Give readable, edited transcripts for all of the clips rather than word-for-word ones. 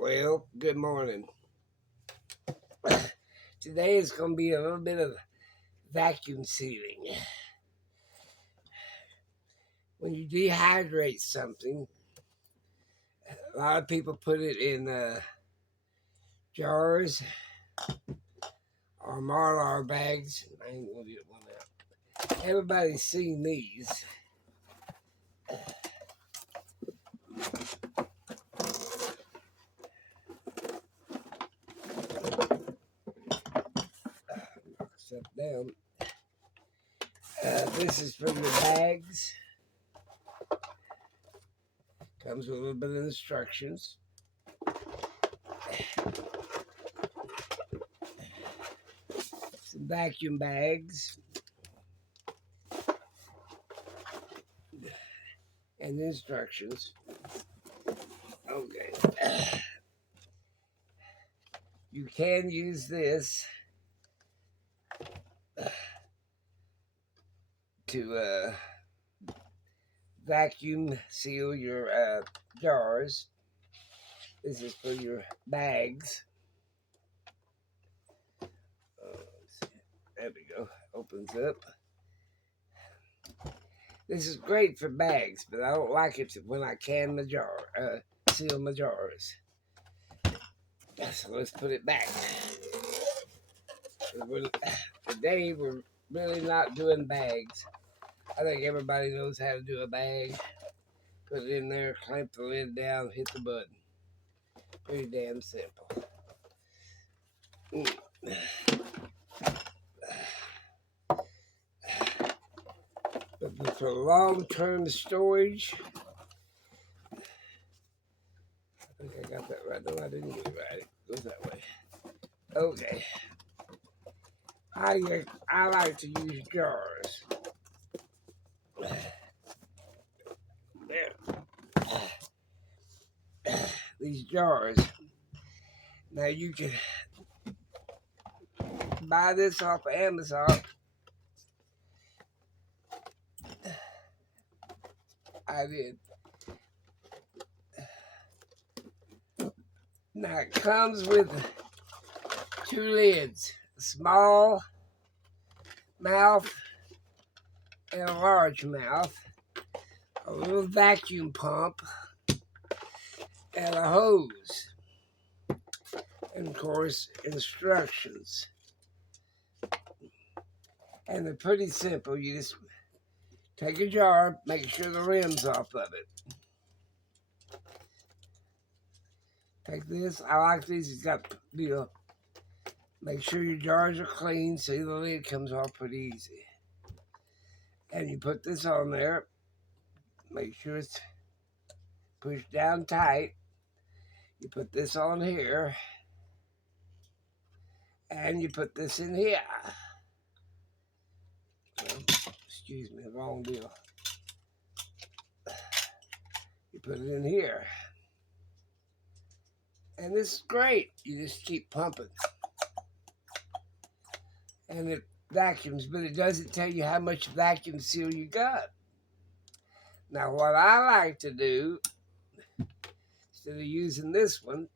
Well, good morning. Today is going to be a little bit of vacuum sealing. When you dehydrate something, a lot of people put it in jars or Marlar bags. I ain't going to get one out. Everybody's seen these. Set down. This is for your bags. Comes with a little bit of instructions. Some vacuum bags. And instructions. Okay. You can use this to vacuum seal your jars. This is for your bags. There we go. Opens up. This is great for bags, but I don't like it when I can my jar, seal my jars. So let's put it back. Today we're really not doing bags. I think everybody knows how to do a bag. Put it in there, clamp the lid down, hit the button. Pretty damn simple. But for long-term storage, I think I got that right. No, I didn't get it right. It goes that way. Okay. I like to use jars. There. These jars. Now you can buy this off of Amazon. I did. Now it comes with 2 lids. A small mouth and a large mouth. A little vacuum pump. And a hose. And of course, instructions. And they're pretty simple. You just take a jar, make sure the rim's off of it. Take this. I like these. It's got, make sure your jars are clean. See, the lid comes off pretty easy. And you put this on there. Make sure it's pushed down tight. You put this on here. And you put this in here. Excuse me, wrong deal. You put it in here. And this is great. You just keep pumping. And it vacuums, but it doesn't tell you how much vacuum seal you got. Now, what I like to do, instead of using this one,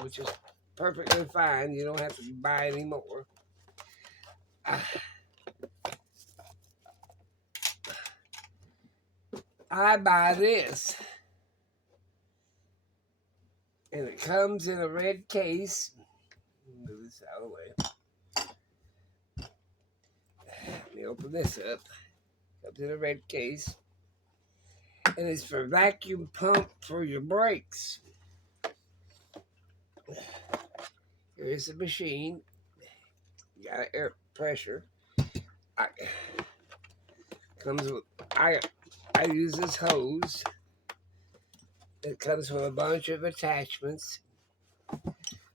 which is perfectly fine, you don't have to buy any more. I buy this. And it comes in a red case. Move this out of the way. Let me open this up. Comes in a red case. And it's for vacuum pump for your brakes. Here's the machine. You got air pressure. Comes with I use this hose. It comes with a bunch of attachments.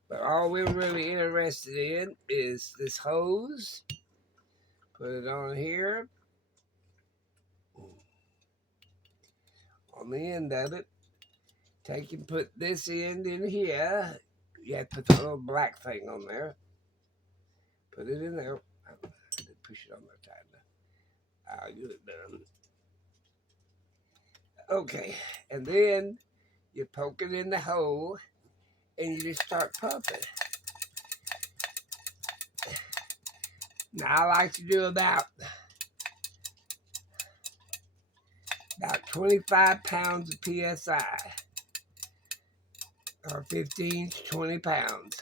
But all we're really interested in is this hose. Put it on here. On the end of it. Take and put this end in here. You have to put the little black thing on there. Put it in there. I didn't push it on there tight enough. I'll get it done. Okay, and then you poke it in the hole, and you just start pumping. Now I like to do about 25 pounds of PSI, or 15 to 20 pounds.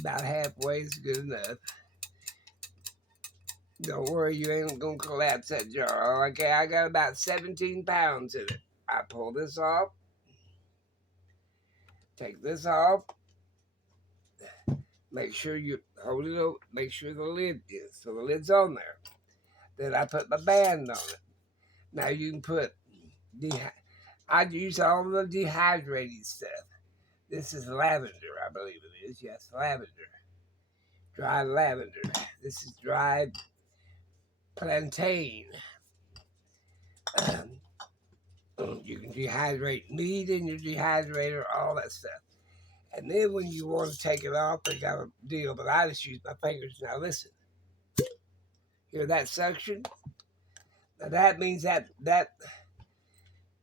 About halfway is good enough. Don't worry, you ain't gonna collapse that jar. Okay, I got about 17 pounds in it. I pull this off, take this off, make sure you hold it over, make sure the lid is, so the lid's on there. Then I put my band on it. Now you can put, I'd use all the dehydrated stuff. This is lavender, I believe it is. Yes, lavender. Dried lavender. This is dried plantain. You can dehydrate meat in your dehydrator, all that stuff. And then when you want to take it off, they got a deal, but I just use my fingers. Now listen. Hear that suction? Now that means that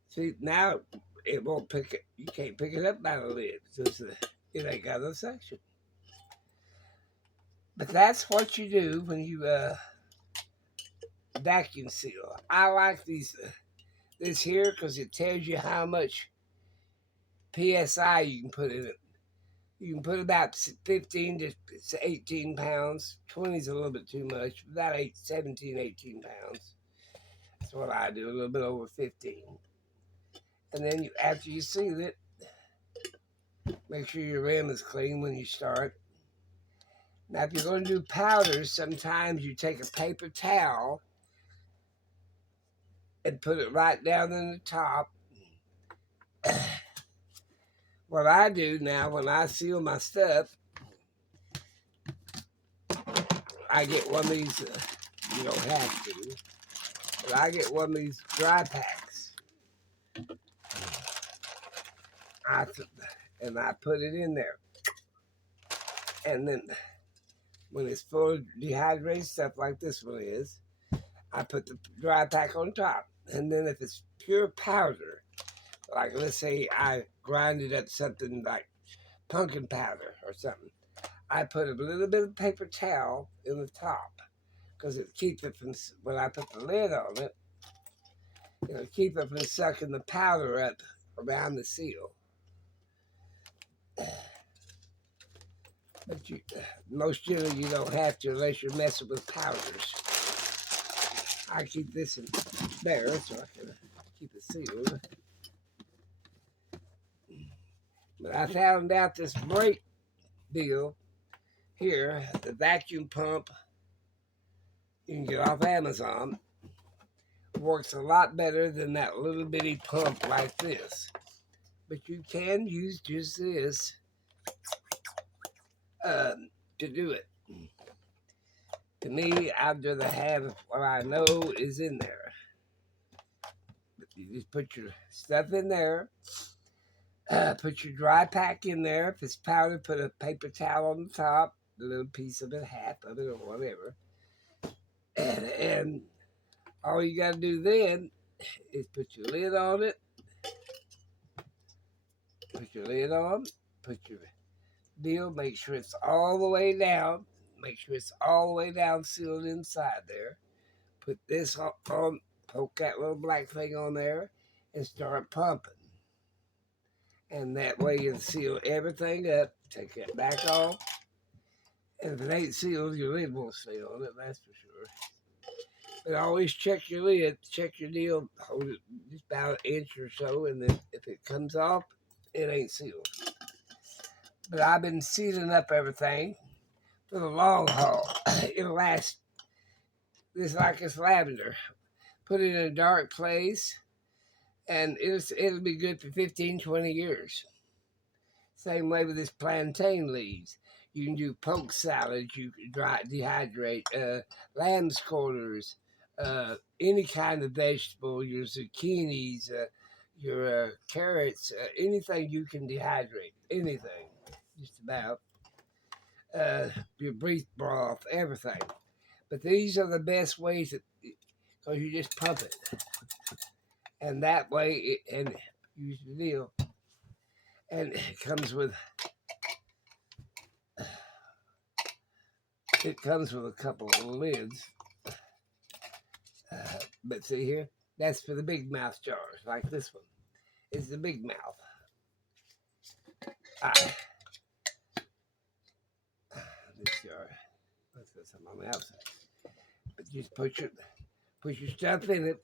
see, now it won't pick it. You can't pick it up by the lid because it ain't got no suction. But that's what you do when you vacuum seal. I like this here because it tells you how much PSI you can put in it. You can put about 15 to 18 pounds. 20 is a little bit too much. About 17, 18 pounds. That's what I do, a little bit over 15. And then after you seal it, make sure your rim is clean when you start. Now, if you're going to do powders, sometimes you take a paper towel and put it right down in the top. What I do now, when I seal my stuff, I get one of these, you don't have to, but I get one of these dry packs. And I put it in there. And then when it's full of dehydrated stuff like this one is, I put the dry pack on top. And then if it's pure powder, like let's say I grinded up something like pumpkin powder or something, I put a little bit of paper towel in the top because it keeps it from, when I put the lid on it, it'll keep it from sucking the powder up around the seal. But most generally you don't have to unless you're messing with powders. I keep this in there so I can keep it sealed. But I found out this brake deal here, the vacuum pump you can get off Amazon, works a lot better than that little bitty pump like this. But you can use just this to do it. To me, I'd rather have what I know is in there. But you just put your stuff in there. Put your dry pack in there. If it's powder, put a paper towel on the top, a little piece of it, half of it, or whatever. And all you got to do then is put your lid on it. Put your lid on. Put your deal. Make sure it's all the way down. Make sure it's all the way down, sealed inside there. Put this on, poke that little black thing on there, and start pumping. And that way you'll seal everything up. Take that back off. And if it ain't sealed, your lid won't stay on it, that's for sure. But always check your lid, check your deal, hold it just about an inch or so, and then if it comes off, it ain't sealed. But I've been sealing up everything for the long haul. It'll last, this like it's lavender. Put it in a dark place, and it'll be good for 15, 20 years. Same way with this plantain leaves. You can do poke salads, you can dehydrate, lamb's quarters, any kind of vegetable, your zucchinis, your carrots, anything you can dehydrate, anything, just about. Your beef broth, everything. But these are the best ways, because you just pump it. And that way, and use the deal. And it comes with a couple of lids. But see here, that's for the big mouth jars, like this one. It's the big mouth. This jar. Let's put some on the outside. But just put your stuff in it.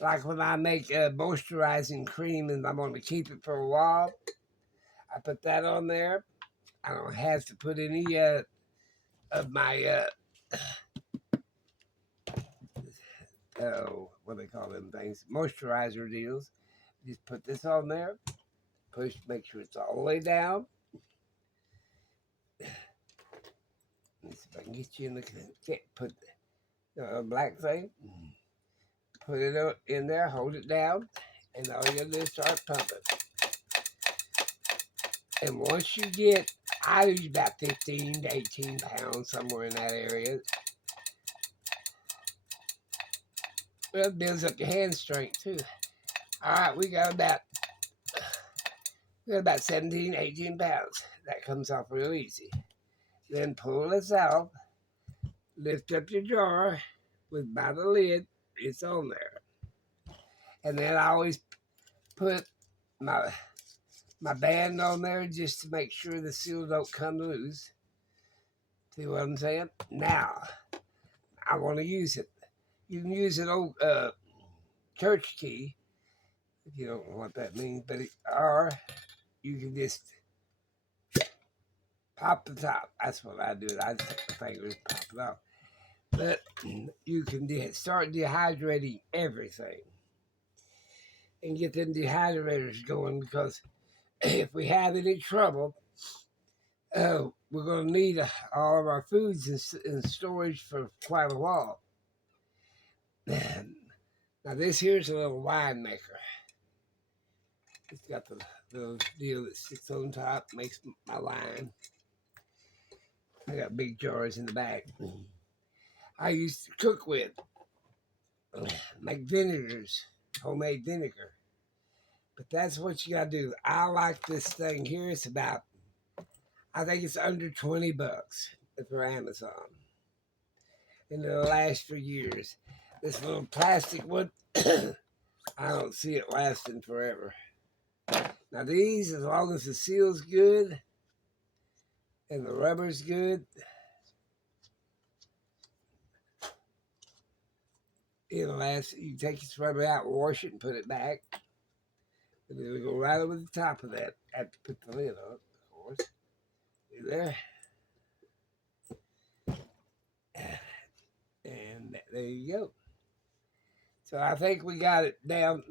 Like when I make a moisturizing cream and I'm going to keep it for a while, I put that on there. I don't have to put any of my what do they call them things? Moisturizer deals. Just put this on there. Push, make sure it's all the way down. Let's see if I can get you in the put the black thing. Put it in there, hold it down, and all you do is start pumping. And once you get, I use about 15 to 18 pounds, somewhere in that area. Well, it builds up your hand strength too. All right, we got about 17, 18 pounds. That comes off real easy. Then pull this out, lift up your jar by the lid. It's on there. And then I always put my band on there just to make sure the seal don't come loose. See what I'm saying? Now, I want to use it. You can use an old church key, if you don't know what that means, or you can just pop the top. That's what I do. I just take the fingers, pop it off. But you can start dehydrating everything and get them dehydrators going, because if we have any trouble, we're going to need all of our foods in storage for quite a while. Now this here's a little wine maker. It's got the little deal that sits on top, makes my wine. I got big jars in the back. I used to cook with, make vinegars, homemade vinegar. But that's what you got to do. I like this thing here. It's about, I think it's under 20 bucks for Amazon. And it'll last for years. This little plastic one, I don't see it lasting forever. Now these, as long as the seal's good and the rubber's good, it'll last. You take this rubber out, wash it, and put it back. And then we go right over the top of that. Have to put the lid on, of course. See there? And there you go. So I think we got it down.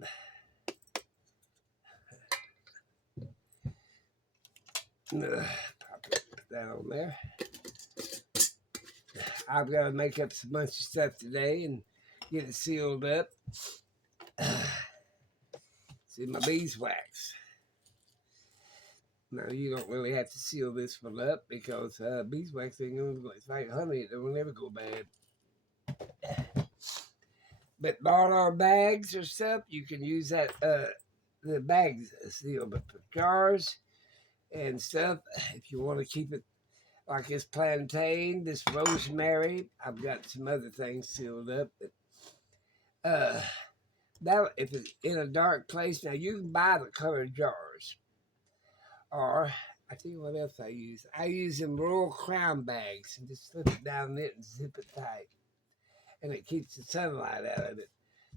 Put that on there. I've got to make up some bunch of stuff today and get it sealed up. See my beeswax. Now you don't really have to seal this one up because beeswax ain't gonna go. It's like honey; it will never go bad. But bought our bags or stuff, you can use that the bags seal, but for jars and stuff, if you want to keep it like this plantain, this rosemary, I've got some other things sealed up. But, that if it's in a dark place, now you can buy the colored jars, or I tell you what else I use. I use them Royal Crown bags and just slip it down in it and zip it tight. And it keeps the sunlight out of it.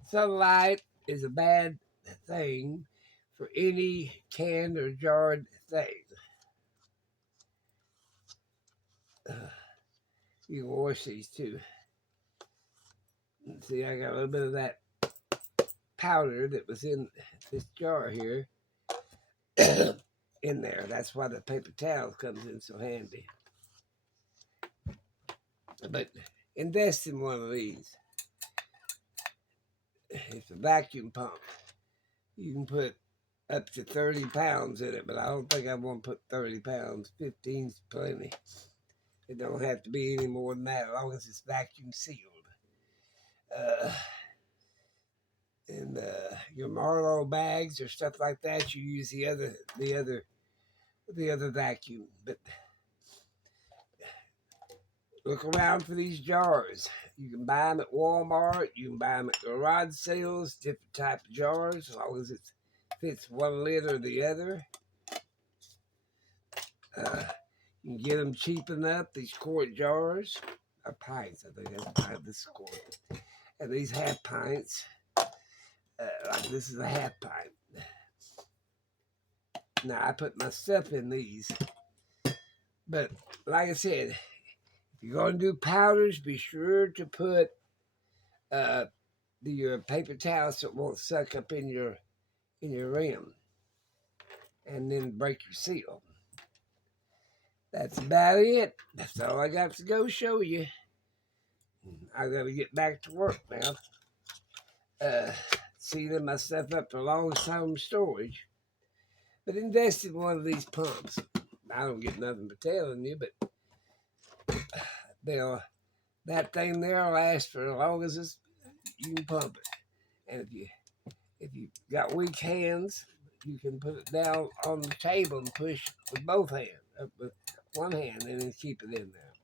Sunlight is a bad thing for any canned or jarred thing. You can wash these too. See, I got a little bit of that powder that was in this jar here in there. That's why the paper towel comes in so handy. But invest in one of these. It's a vacuum pump. You can put up to 30 pounds in it, but I don't think I want to put 30 pounds. 15's plenty. It don't have to be any more than that, as long as it's vacuum sealed. And your Marlowe bags or stuff like that, you use the other the other vacuum. But look around for these jars. You can buy them at Walmart. You can buy them at garage sales. Different type of jars, as long as it fits one lid or the other. You can get them cheap enough. These quart jars are pints. I think that's pint. This is quart. And these half pints. Like this is a half pint. Now I put my stuff in these. But like I said, if you're going to do powders, be sure to put your paper towels so it won't suck up in your rim, and then break your seal. That's about it. That's all I got to go show you. I got to get back to work now. Sealing my stuff up for long-term storage. But invest in one of these pumps. I don't get nothing for telling you, but that thing there will last for as long as you can pump it. And if you got weak hands, you can put it down on the table and push with both hands, up with one hand, and then keep it in there.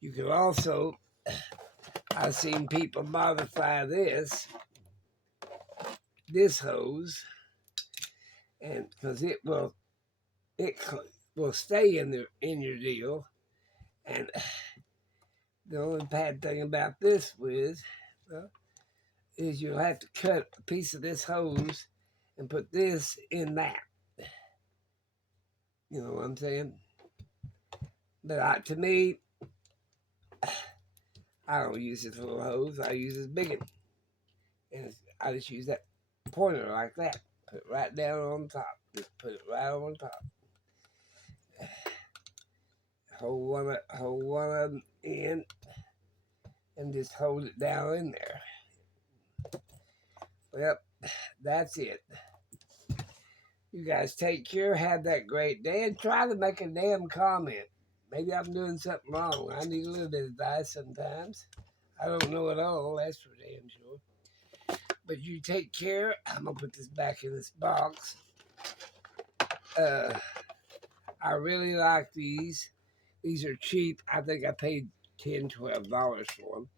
You can also, I've seen people modify this hose, and because it will stay in your deal. And the only bad thing about this is you'll have to cut a piece of this hose and put this in that. You know what I'm saying? But to me, I don't use this little hose. I use this big one. And I just use that pointer like that. Put it right down on top. Just put it right on top. Hold one of them in and just hold it down in there. Well, that's it. You guys take care. Have that great day. And try to make a damn comment. Maybe I'm doing something wrong. I need a little bit of advice sometimes. I don't know it all. That's for damn sure. But you take care. I'm going to put this back in this box. I really like these. These are cheap. I think I paid $10, $12 for them.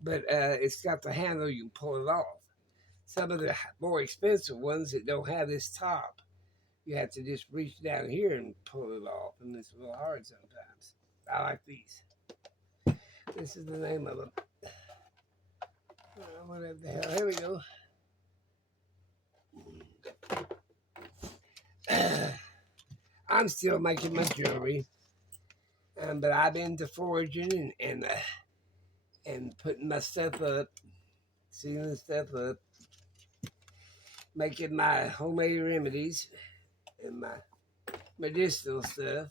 But it's got the handle. You can pull it off. Some of the more expensive ones that don't have this top, you have to just reach down here and pull it off. And it's a little hard sometimes. I like these. This is the name of them. Whatever the hell. Here we go. I'm still making my jewelry. But I've been to foraging and putting my stuff up, sealing stuff up, making my homemade remedies and my medicinal stuff.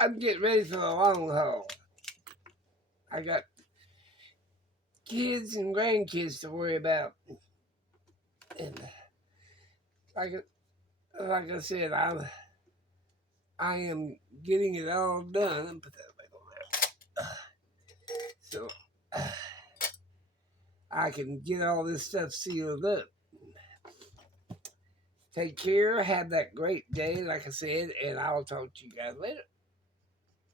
I'm getting ready for the long haul. I got kids and grandkids to worry about. And like I said, I am getting it all done. And put that back on there. So I can get all this stuff sealed up. Take care. Have that great day, like I said, and I'll talk to you guys later.